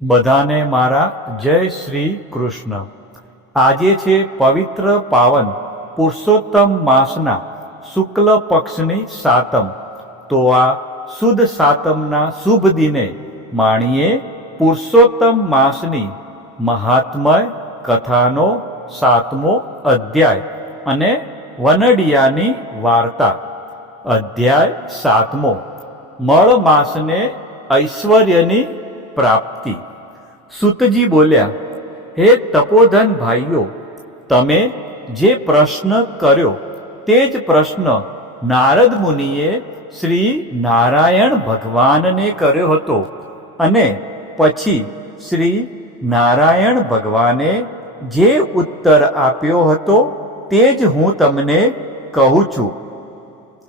બધાને મારા જય શ્રી કૃષ્ણ। આજે છે પવિત્ર પાવન પુરુષોત્તમ માસના શુક્લ પક્ષની સાતમ। તો આ સુદ સાતમના શુભ દિને માણીએ પુરુષોત્તમ માસની મહાત્મય કથાનો 7મો અધ્યાય અને વનડિયાની વાર્તા। અધ્યાય 7મો, મળ માસને ઐશ્વર્યની પ્રાપ્તિ। સૂતજી બોલ્યા, હે તપોધન ભાઈઓ, તમે જે પ્રશ્ન કર્યો તે જ પ્રશ્ન નારદ મુનિએ શ્રી નારાયણ ભગવાનને કર્યો હતો, અને પછી શ્રી નારાયણ ભગવાને જે ઉત્તર આપ્યો હતો તે જ હું તમને કહું છું।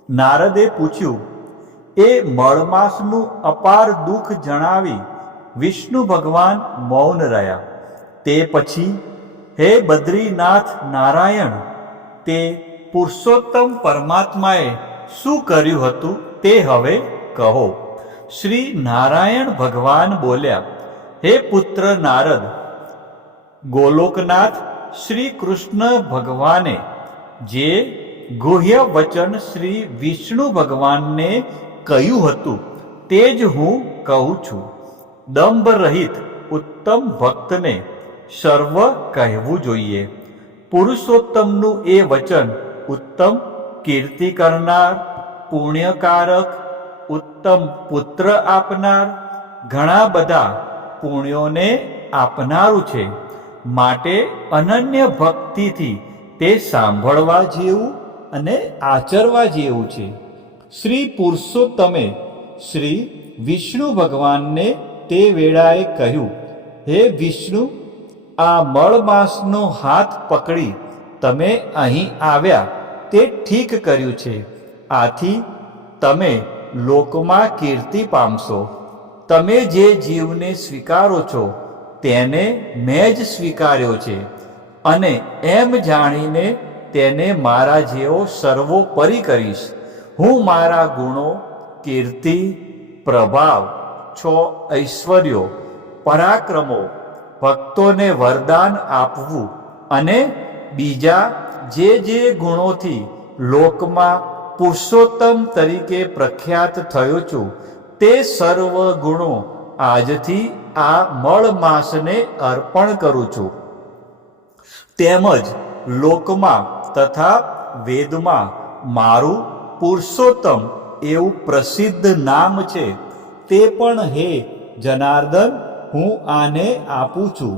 નારદે પૂછ્યું, એ મળમાસનું અપાર દુઃખ જણાવી વિષ્ણુ ભગવાન મૌન રહ્યા। તે પછી, હે બદ્રીનાથ નારાયણ, તે પુરુષોત્તમ પરમાત્માએ શું કર્યું હતું તે હવે કહો। શ્રી નારાયણ ભગવાન બોલ્યા, હે પુત્ર નારદ, ગોલોકનાથ શ્રી કૃષ્ણ ભગવાને જે ગુહ્ય વચન શ્રી વિષ્ણુ ભગવાનને કહ્યું હતું તે જ હું કહું છું। દંભ રહિત ઉત્તમ ભક્તને સર્વ કહેવું જોઈએ। પુરુષોત્તમનું એ વચન ઉત્તમ કીર્તિ કરનાર, પુણ્યકારક, ઉત્તમ પુત્ર આપનાર, ઘણા બધા પુણ્યોને આપનારું છે। માટે અનન્ય ભક્તિથી તે સાંભળવા જેવું અને આચરવા જેવું છે। શ્રી પુરુષોત્તમે શ્રી વિષ્ણુ ભગવાનને તે વેળાએ કહ્યું, હે વિષ્ણુ, આ મળમાસનો હાથ પકડી તમે અહીં આવ્યા તે ઠીક કર્યું છે। આથી તમે લોકમાં કીર્તિ પામશો। તમે જે જીવને સ્વીકારો છો તેને મેં જ સ્વીકાર્યો છે, અને એમ જાણીને તેને મારા જેવો સર્વોપરી કરીશ। હું મારા ગુણો, કીર્તિ, પ્રભાવ, 6 ઐશ્વર્યો, પરાક્રમો, ભક્તોને વરદાન આપવું અને બીજા જે ગુણોથી લોકમાં પુરુષોત્તમ તરીકે પ્રખ્યાત થયો છું તે સર્વ ગુણો આજથી આ મળ માસને અર્પણ કરું છું। તેમજ લોકમાં તથા વેદમાં મારું પુરુષોત્તમ એવું પ્રસિદ્ધ નામ છે, તે પણ હે જનાર્દન હું આને આપું છું।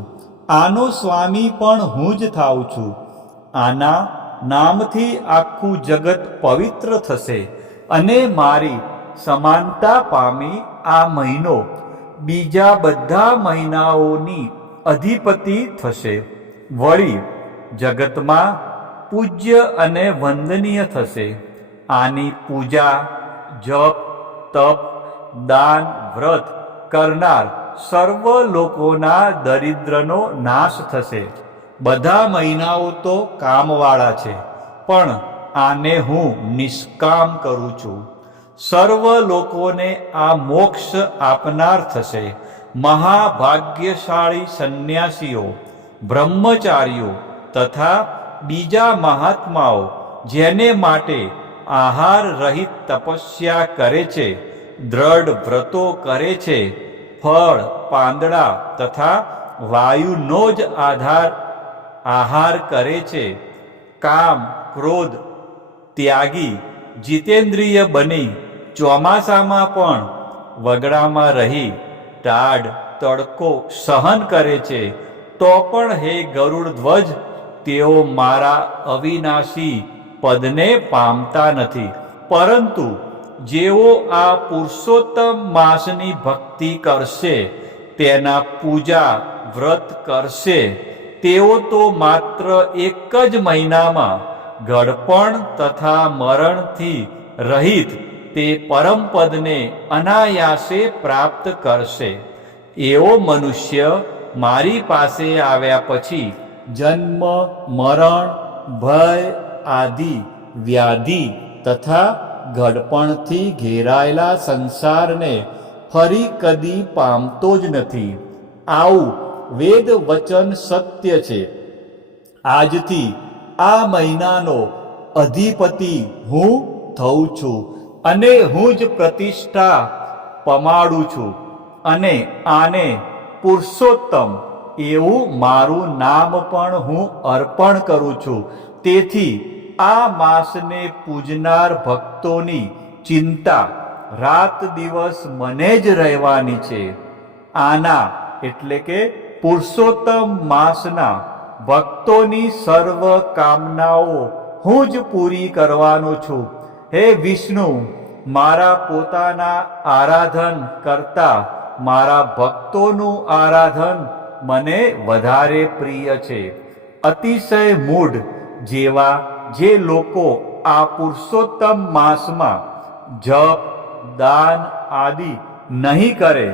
આનો સ્વામી પણ હું જ થાઉં છું। આના નામથી આખું જગત પવિત્ર થશે, અને મારી સમાનતા પામી આ મહિનો બીજા બધા મહિનાઓની અધિપતિ થશે। વળી જગતમાં પૂજ્ય અને વંદનીય થશે। આની પૂજા, જપ, તપ, દાન, વ્રત કરનાર સર્વ લોકોના દરિદ્રનો નાશ થશે। બધા મહિનાઓ તો કામવાળા છે, પણ આને હું નિષ્કામ કરું છું। સર્વ લોકોને આ મોક્ષ આપનાર થશે। મહાભાગ્યશાળી સંન્યાસીઓ, બ્રહ્મચારીઓ તથા બીજા મહાત્માઓ જેને માટે આહાર રહિત તપસ્યા કરે છે, દ્રઢ વ્રતો કરે છે, ફળ, પાંદડા તથા વાયુનો જ આહાર કરે છે, કામ ક્રોધ ત્યાગી જીતેન્દ્રિય બની ચોમાસામાં પણ વગડામાં રહી ટાઢ તડકો સહન કરે છે, તો પણ હે ગરુડ ધ્વજ, તેઓ મારા અવિનાશી પદને પામતા નથી। પરંતુ જેઓ આ પુરુષોત્તમ માસની ભક્તિ કરશે, તેના પૂજા વ્રત કરશે, તેઓ તો માત્ર એક જ મહિનામાં ઘડપણ તથા મરણથી રહિત તે પરમપદને અનાયાસે પ્રાપ્ત કરશે। એવો મનુષ્ય મારી પાસે આવ્યા પછી જન્મ, મરણ, ભય આદિ વ્યાધિ તથા ઘડપણથી ઘેરાયેલા સંસારને ફરી કદી પામતો જ નથી। આવું વેદ વચન સત્ય છે. આજથી આ મહિનાનો અધિપતિ હું થઉં છું અને હું જ પ્રતિષ્ઠા પમાડું છું અને આને પુરુષોત્તમ એવું મારું નામ પણ હું અર્પણ કરું છું. તેથી આ માસને પૂજનાર ભક્તોની ચિંતા રાત દિવસ મને જ રહેવાની છે. આના એટલે કે પુરુષોત્તમ માસના ભક્તોની સર્વ કામનાઓ હું જ પૂરી કરવાનો છું. હે વિષ્ણુ, મારા પોતાના આરાધન કરતા મારા ભક્તોનું આરાધન મને વધારે પ્રિય છે. અતિશય મૂઢ જેવા જે લોકો આ પુરુષોત્તમ માસમાં જપ દાન આદિ નહીં કરે,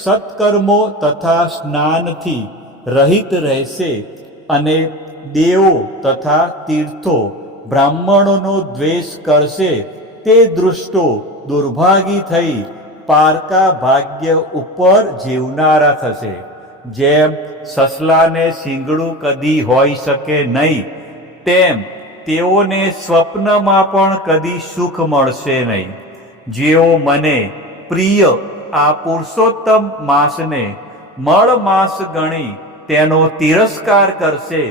સત્કર્મો તથા સ્નાનથી રહિત રહેશે અને દેવો તથા તીર્થો બ્રાહ્મણોનો દ્વેષ કરશે, તે દૃષ્ટો દુર્ભાગી થઈ પારકા ભાગ્ય ઉપર જીવનારા થશે. જેમ સસલાને શીંગડું કદી હોઈ શકે નહીં, તેમ તેઓને સ્વપ્નમાં પણ કદી સુખ મળશે નહીં. જેઓ મને પ્રિય આ પુરુષોત્તમ માસને મળ માસ ગણી તેનો તિરસ્કાર કરશે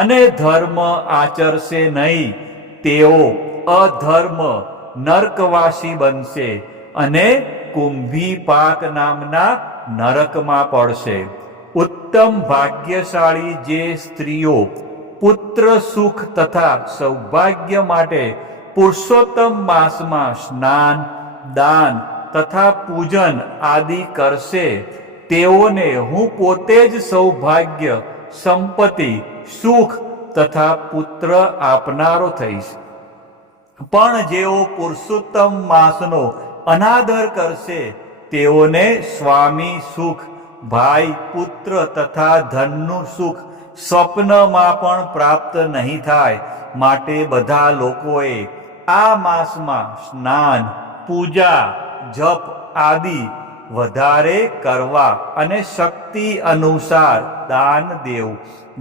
અને ધર્મ આચરશે નહીં, તેઓ અધર્મ નરકવાસી બનશે અને કુંભી પાક નામના નરકમાં પડશે. ઉત્તમ ભાગ્યશાળી જે સ્ત્રીઓ પુત્ર સુખ તથા સૌભાગ્ય માટે પુરુષોત્તમ માસમાં સ્નાન દાન તથા પૂજન આદિ કરશે, તેઓને હું પોતે જ સૌભાગ્ય સંપત્તિ સુખ તથા પુત્ર આપનારો થઈશ. પણ જેઓ પુરુષોત્તમ માસનો અનાદર કરશે, તેઓને સ્વામી સુખ ભાઈ પુત્ર તથા ધનનું સુખ સ્વપ્નમાં પણ પ્રાપ્ત નહીં થાય. માટે બધા લોકોએ આ માસમાં સ્નાન પૂજા જપ આદિ વધારે કરવા અને શક્તિ અનુસાર દાન દેવું.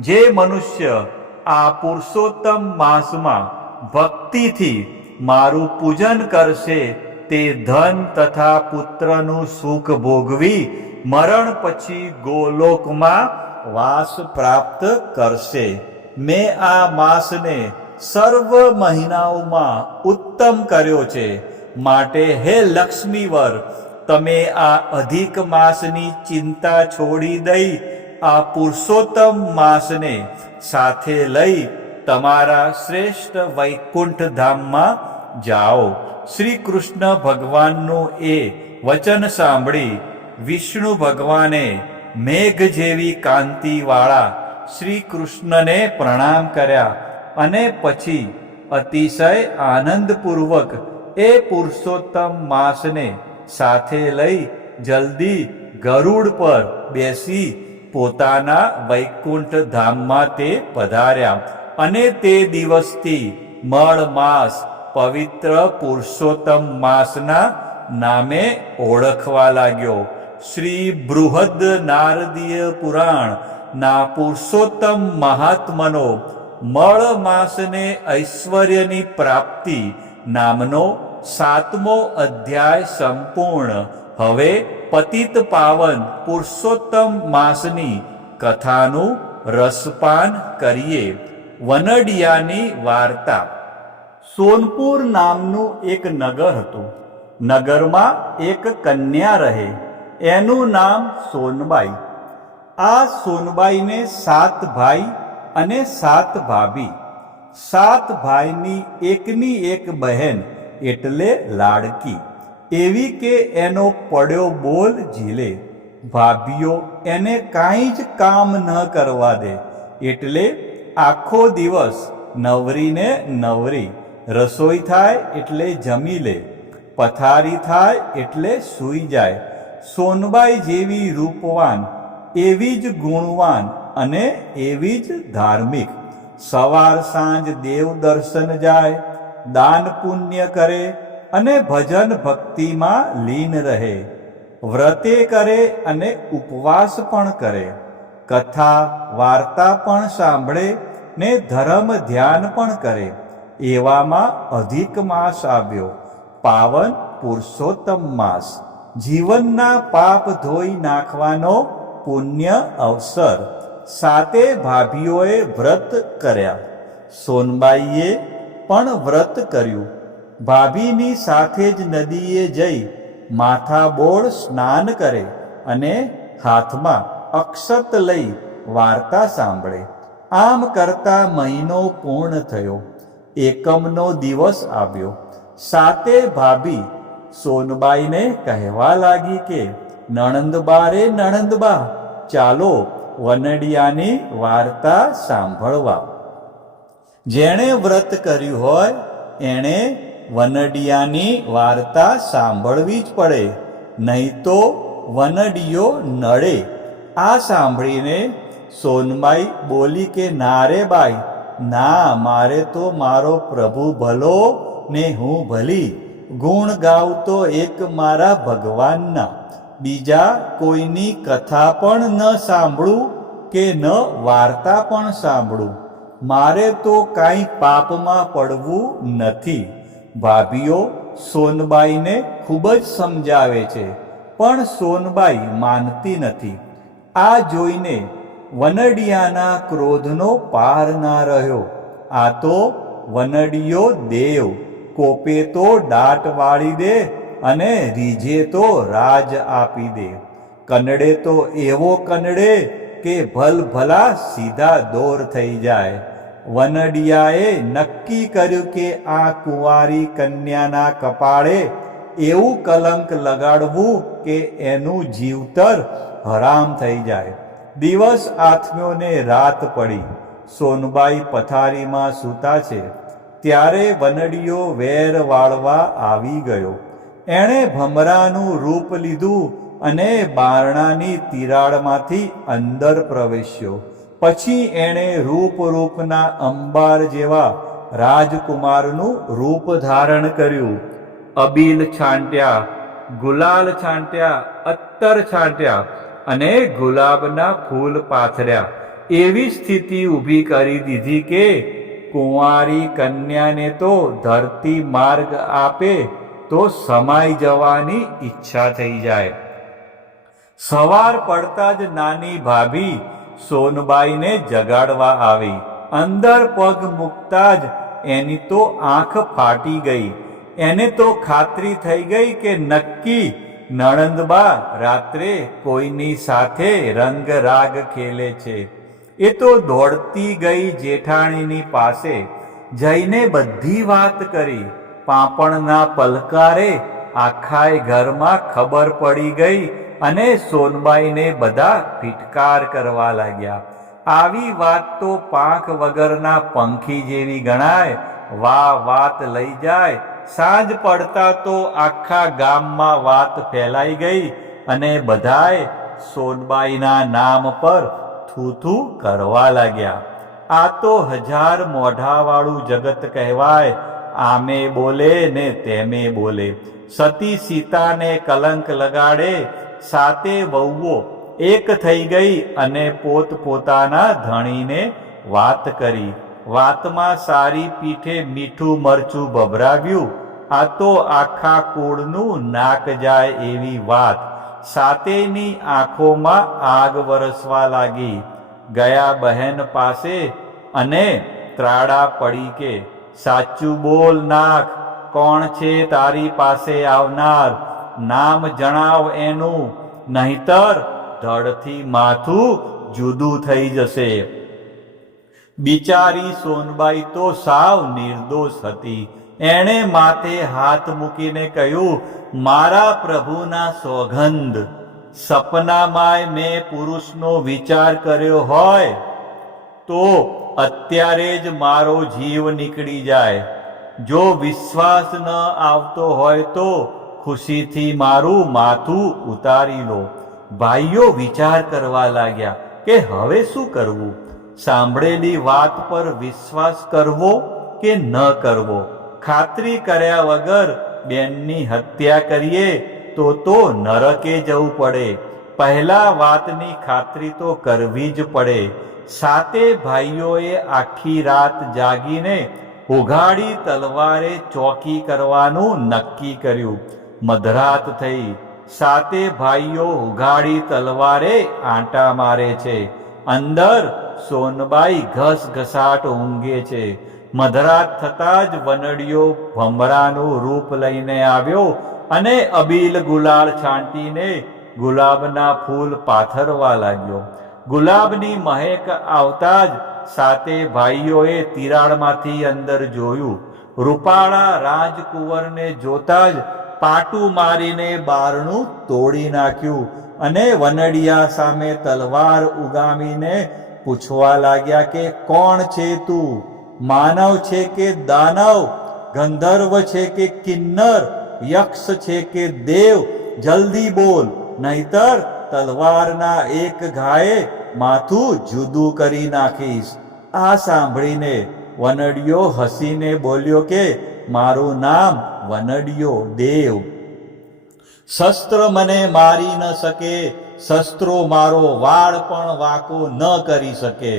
જે મનુષ્ય આ પુરુષોત્તમ માસમાં ભક્તિથી મારું પૂજન કરશે, તે ધન તથા પુત્રનું સુખ ભોગવી મરણ પછી ગોલોકમાં વાસ પ્રાપ્ત કરશે. મેં આ માસને સર્વ મહિનાઓમાં ઉત્તમ કર્યો છે. માટે હે લક્ષ્મીવર, તમે આ અધિક માસની ચિંતા છોડી દઈ આ પુરુષોત્તમ માસને સાથે લઈ તમારા શ્રેષ્ઠ વૈકુંઠ ધામમાં જાઓ. શ્રી કૃષ્ણ ભગવાનનું એ વચન સાંભળી વિષ્ણુ ભગવાને મેઘ જેવી કાંતિવાળા શ્રી કૃષ્ણને પ્રણામ કર્યા અને પછી અતિશય આનંદપૂર્વક એ પુરુષોત્તમ માસને સાથે લઈ જલ્દી ગરુડ પર બેસી પોતાના વૈકુંઠ ધામમાં તે પધાર્યા અને તે દિવસથી મળ માસ પવિત્ર પુરુષોત્તમ માસના નામે ઓળખવા લાગ્યો. શ્રી બૃહદ નારદીય પુરાણ ના પુરુષોત્તમ મહાત્મનો મળ માસને ઐશ્વર્યની પ્રાપ્તિ નામનો 7મો અધ્યાય સંપૂર્ણ. હવે પતિત પાવન પુરુષોત્તમ માસની કથાનું રસપાન કરીએ. વનડિયાની વાર્તા. સોનપુર નામનું એક નગર હતું. નગરમાં એક કન્યા રહે, એનું નામ સોનબાઈ. આ સોનબાઈને 7 ભાઈ અને 7 ભાભી. 7 ભાઈની એકની એક બહેન એટલે લાડકી, એવી કે એનો પડ્યો બોલ ઝીલે. ભાભીઓ એને કાંઈ જ કામ ન કરવા દે, એટલે આખો દિવસ નવરીને નવરી. રસોઈ થાય એટલે જમી લે, પથારી થાય એટલે સૂઈ જાય. સોનબાઈ જેવી રૂપવાન, એવી જ ગુણવાન અને એવી જ ધાર્મિક. સવાર સાંજ દેવ દર્શન જાય, દાન પુણ્ય કરે અને ભજન ભક્તિમાં લીન રહે. વ્રતે કરે અને ઉપવાસ પણ કરે, કથા વાર્તા પણ સાંભળે ને ધર્મ ધ્યાન પણ કરે. એવામાં અધિક માસ આવ્યો, પાવન પુરુષોત્તમ માસ, જીવનના પાપ ધોઈ નાખવાનો પુણ્ય અવસર. 7 ભાભીઓએ વ્રત કર્યા. સોનબાઈએ પણ વ્રત કર્યું. ભાભીની સાથે જ નદીએ જઈ માથાબોળ સ્નાન કરે અને હાથમાં અક્ષત લઈ વાર્તા સાંભળે. આમ કરતા મહિનો પૂર્ણ થયો. એકમનો દિવસ આવ્યો. 7 ભાભી સોનબાઈને કહેવા લાગી કે નણંદબા રે નણંદબા, ચાલો વનડિયાની વાર્તા સાંભળવા. જેણે વ્રત કર્યું હોય એણે વનડિયાની વાર્તા સાંભળવી જ પડે, નહીં તો વનડિયો નડે. આ સાંભળીને સોનબાઈ બોલી કે ના રે બાઈ, ના, મારે તો મારો પ્રભુ ભલો ને હું ભલી. ગુણ ગાવતો એક મારા ભગવાનના, બીજા કોઈની કથા પણ ન સાંભળું કે ન વાર્તા પણ સાંભળું. મારે તો કાંઈ પાપમાં પડવું નથી. ભાભીઓ સોનબાઈને ખૂબ જ સમજાવે છે, પણ સોનબાઈ માનતી નથી. આ જોઈને વનડિયાના ક્રોધનો પાર ના રહ્યો. આ તો વનડિયો દેવ, કોપે તો દાટ વાળી દે અને રીઝે તો રાજ આપી દે. કનડે તો એવો કનડે કે ભલભલા સીધા દોર થઈ જાય. વનડિયાએ નક્કી કર્યું કે આ કુંવારી કન્યાના કપાળે એવું કલંક લગાડવું કે એનું જીવતર હરામ થઈ જાય. દિવસ આથમ્યો ને રાત પડી. સોનબાઈ પથારીમાં સૂતા છે ત્યારે વનડિયો વેર વાળવા આવી ગયો. એણે ભમરાનું રૂપ લીધું અને બારણાની તિરાડમાંથી અંદર પ્રવેશ્યો. પછી એણે રૂપના અંબાર જેવા રાજકુમારનું રૂપ ધારણ કર્યું. અબીલ છાંટ્યા, ગુલાલ છાંટ્યા, અત્તર છાંટ્યા અને ગુલાબના ફૂલ પાથર્યા. એવી સ્થિતિ ઊભી કરી દીધી કે કુંવારી કન્યાને તો ધરતી માર્ગ આપે તો સમાઈ જવાની ઈચ્છા થઈ જાય. સવાર પડતા જ નાની ભાભી સોનબાઈને જગાડવા આવી. અંદર પગ મૂકતા જ એની તો આંખ ફાટી ગઈ. એને તો ખાતરી થઈ ગઈ કે નક્કી નણંદબા રાત્રે કોઈની સાથે રંગ રાગ ખેલે છે. એ તો દોડતી ગઈ જેઠાણીની પાસે, જઈને બધી વાત કરી. પાપણના પલકારે આખાય ઘરમાં ખબર પડી ગઈ અને સોનબાઈને બધા ફિટકાર કરવા લાગ્યા. આવી વાત તો પાંખ વગરના પંખી જેવી ગણાય. વાત લઈ જાય. સાંજ પડતા તો આખા ગામમાં વાત ફેલાઈ ગઈ અને બધાએ સોનબાઈના નામ પર થૂથું કરવા લાગ્યા. આ તો 1000 મોઢાવાળું જગત કહેવાય. આમે બોલે ને તેમે બોલે. સતી સીતાને કલંક લગાડે. 7 વહુઓ એક થઈ ગઈ અને પોતપોતાના ધણીને વાત કરી. વાતમાં સારી પીઠે મીઠું મરચું ભભરાવ્યું. આ તો આખા કુળનું નાક જાય એવી વાત. 7ની આંખોમાં આગ વરસવા લાગી. ગયા બહેન પાસે અને ત્રાડા પડી કે સાચું બોલ નાખ, કોણ છે તારી પાસે આવનાર? નામ જણાવ એનું, નહીતર ધડથી માથું જુદું થઈ જશે. બિચારી સોનબાઈ તો સાવ નિર્દોષ હતી. એણે માથે હાથ મૂકીને કહ્યું, મારા પ્રભુના સોગંધ, સપનામાંય મેં પુરુષનો વિચાર કર્યો હોય તો અત્યારે જ મારો જીવ નીકળી જાય. જો વિશ્વાસ ન આવતો હોય તો ખુશીથી મારું માથું ઉતારી લો. ભાઈઓ વિચાર કરવા લાગ્યા કે હવે શું કરવું. સાંભળેલી વાત પર વિશ્વાસ કરવો કે ન કરવો. ખાતરી કર્યા વગર બેનની હત્યા કરીએ તો નરકે જવું પડે. પહેલા વાતની ખાતરી તો કરવી જ પડે. સાતે ભાઈઓએ આખી રાત જાગીને ઉઘાડી તલવારે ચોકી કરવાનું નક્કી કર્યું. મધરાત થઈ. સાતે ભાઈઓ ઉઘાડી તલવારે આંટા મારે છે. અંદર સોનબાઈ ઘસઘસાટ ઊંઘે છે. મધરાત થતાં જ વનડિયો ભમરાનું રૂપ લઈને આવ્યો અને અબીલ ગુલાલ છાંટીને ગુલાબના ફૂલ પાથરવા લાગ્યો. ગુલાબની મહેક આવતા જ સાતે ભાઈઓએ તિરાડમાંથી અંદર જોયું. રૂપાળા રાજકુંવરને જોતા જ પાટું મારીને બારણું તોડી નાખ્યું અને વનડિયા સામે તલવાર ઉગામીને પૂછવા લાગ્યા કે કોણ છે તું? માનવ છે કે દાનવ? ગંધર્વ છે કે કિન્નર? યક્ષ છે કે દેવ? જલ્દી બોલ, નહીતર તલવારના એક ઘાએ માથું જુદું કરી નાખીશ. આ સાંભળીને વનડિયો હસીને બોલ્યો કે મારું નામ વનડિયો દેવ. શસ્ત્ર મને મારી ન શકે, શસ્ત્રો મારો વાળ પણ વાંકો ન કરી શકે.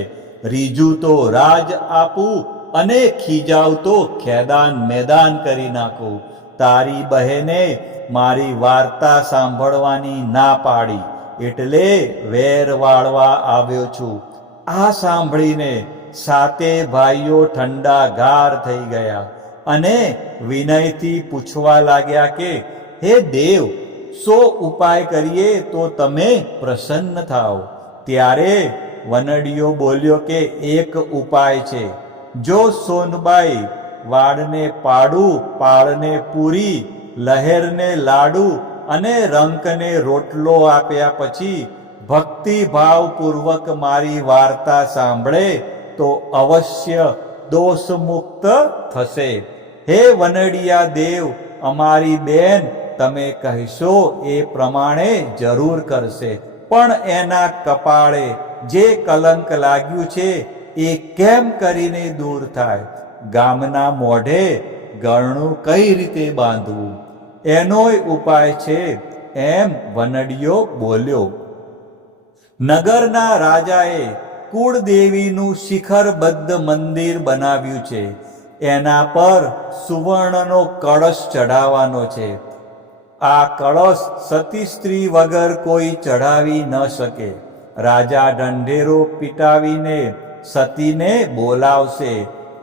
રીજું તો રાજ આપું અને ખીજાવ તો ખેદાન મેદાન કરી નાખું. તારી બહેને મારી વાર્તા સાંભળવાની ના પાડી, એટલે વેર વાળવા આવ્યો છું. આ સાંભળીને સાતે ભાઈઓ ઠંડા ગાર થઈ ગયા અને વિનયથી પૂછવા લાગ્યા કે હે દેવ, શો ઉપાય કરીએ તો તમે પ્રસન્ન થાઓ? ત્યારે વનડિયો બોલ્યો કે એક ઉપાય છે. જો સોનબાઈ વાડને પાડું, પાળને પૂરી, લહેરને લાડુ અને રંકને રોટલો આપ્યા પછી ભક્તિભાવપૂર્વક મારી વાર્તા સાંભળે તો અવશ્ય દોષ મુક્ત થશે. હે વનડિયા દેવ, અમારી બેન તમે કહેશો એ પ્રમાણે જરૂર કરશે, પણ એના કપાળે જે કલંક લાગ્યું છે એ કેમ કરીને દૂર થાય? ગામના મોઢે ગળણું કઈ રીતે બાંધવું? એનોય ઉપાય છે, એમ વનડિયો બોલ્યો. નગરના રાજાએ કુળદેવીનું શિખરબદ્ધ મંદિર બનાવ્યું છે. એના પર સુવર્ણનો કળશ ચઢાવવાનો છે. આ કળશ સતી સ્ત્રી વગર કોઈ ચઢાવી ન શકે. રાજા ઢંઢેરો પીટાવીને સતીને બોલાવશે,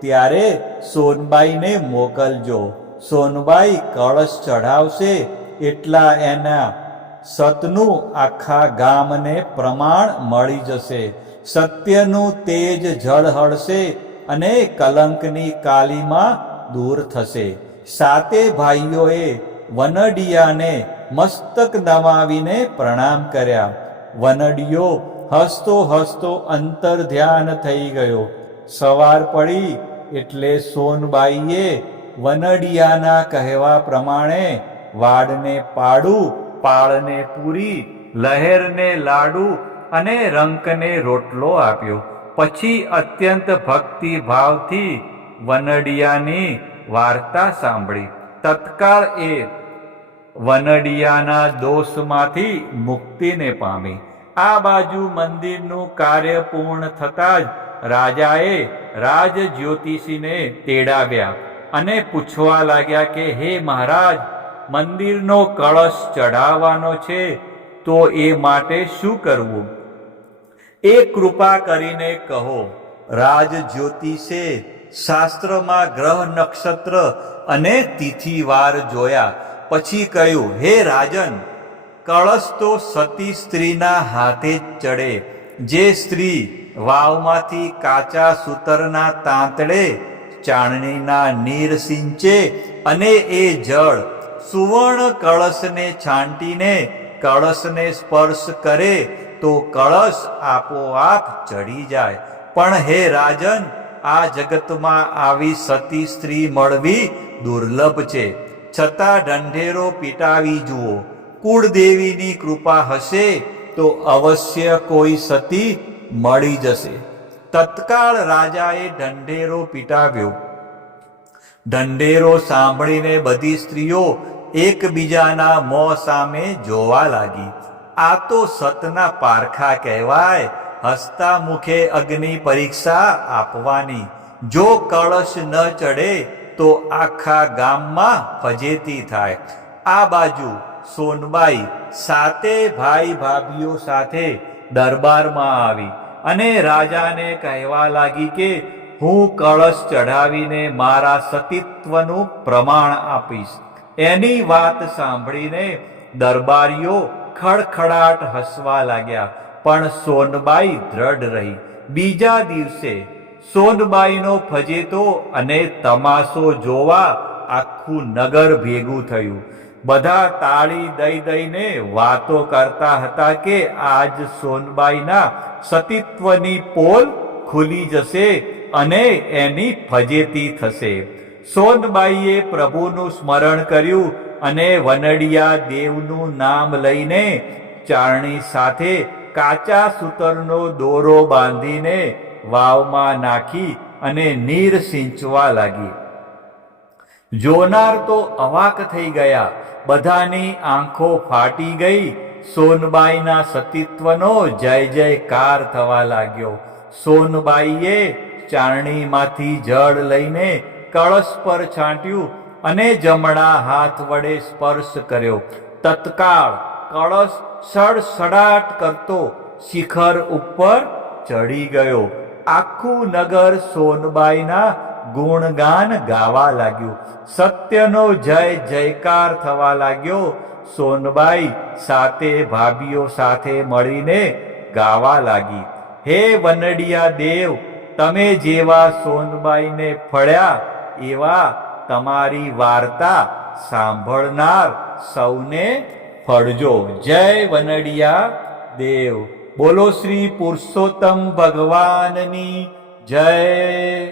ત્યારે સોનબાઈને મોકલજો. સોનબાઈ કળશ ચઢાવશે એટલા એના સતનું આખા ગામને પ્રમાણ મળી જશે. સત્યનું તેજ ઝળહળશે અને કલંકની કાલીમાં દૂર થશે. સાતે ભાઈઓએ વનડિયાને મસ્તક નમાવીને પ્રણામ કર્યા. વનડિયો હસતો હસતો અંતર ધ્યાન થઈ ગયો. સવાર પડી એટલે સોનબાઈએ વનડિયાના કહેવા પ્રમાણે વાડને પાડું, પાળને પૂરી, લહેરને લાડુ અને રંકને રોટલો આપ્યો. પછી અત્યંત ભક્તિભાવથી વનડિયાની વાર્તા સાંભળી. તત્કાળ એ વનડિયાના દોષમાંથી મુક્તિને પામી. આ બાજુ મંદિરનું કાર્ય પૂર્ણ થતાં જ રાજાએ રાજ જ્યોતિષીને તેડાવ્યા અને પૂછવા લાગ્યા કે હે મહારાજ, મંદિરનો કળશ ચઢાવવાનો છે તો એ માટે શું કરવું? એ કૃપા કરીને કહો. રાજ જ્યોતિષે શાસ્ત્રમાં ગ્રહ નક્ષત્ર અને તિથિવાર જોયા. પછી કહ્યું, હે રાજન, કળશ તો સતી સ્ત્રીના હાથે જ ચડે. જે સ્ત્રી વાવમાંથી કાચા સૂતરના તાંતડે ચાણણીના નીર સિંચે અને એ જળ સુવર્ણ કળશને છાંટીને કળશને સ્પર્શ કરે તો કળશ આપોઆપ ચડી જાય. પણ હે રાજન, આ જગતમાં આવી સતી સ્ત્રી મળવી દુર્લભ છે. છતાં ઢંઢેરો પીટાવી જુઓ. કુળદેવીની કૃપા હશે તો અવશ્ય કોઈ સતી મળી જશે. તત્કાળ રાજાએ ઢંઢેરો પીટાવ્યો. ઢંઢેરો સાંભળીને બધી સ્ત્રીઓ એકબીજાના મોં સામે જોવા લાગી. આ તો સતના પારખા કહેવાય. હસતા મુખે અગ્નિ પરીક્ષા આપવાની. જો કળશ ન ચડે તો આખા ગામમાં ફજેતી થાય. આ બાજુ સોનબાઈ સાતે ભાઈ ભાભીઓ સાથે દરબારમાં આવી અને રાજાને કહેવા લાગી કે હું કળશ ચઢાવીને મારા સતીત્વનું પ્રમાણ આપીશ. એની વાત સાંભળીને દરબારીઓ ખડખડાટ હસવા લાગ્યા, પણ સોનબાઈ દ્રઢ રહી. બીજા દિવસે સોનબાઈનો ફજેતો અને તમાશો જોવા આખું નગર ભેગું થયું. બધા તાળી દઈ દઈને વાતો કરતા હતા કે આજ સોનબાઈના સતીત્વની પોલ ખુલી જશે અને એની ફજેતી થશે. સોનબાઈએ પ્રભુનું સ્મરણ કર્યું અને વનડિયા દેવનું નામ લઈને ચારણી સાથે કાચા સૂતરનો દોરો બાંધીને વાવમાં નાખી અને નીર સિંચવા લાગી. જોનાર તો અવાક થઈ ગયા. બધાની આંખો ફાટી ગઈ. સોનબાઈના સતીત્વનો જય જયકાર થવા લાગ્યો. સોનબાઈએ ચારણીમાંથી જળ લઈને કળશ પર છાંટ્યું અને જમણા હાથ વડે સ્પર્શ કર્યો. તત્કાળ કળશ સડસડાટ કરતો શિખર ઉપર ચડી ગયો. આખું નગર સોનબાઈના ગુણગાન ગાવા લાગ્યું. સત્યનો જય જયકાર થવા લાગ્યો. સોનબાઈ સાતે ભાભીઓ સાથે મળીને ગાવા લાગી. હે વનડિયા દેવ, તમે જેવા સોનબાઈને ફળ્યા એવા તમારી વાર્તા સાંભળનાર સૌને ફળજો. જય વનડિયા દેવ. બોલો શ્રી પુરુષોત્તમ ભગવાનની જય.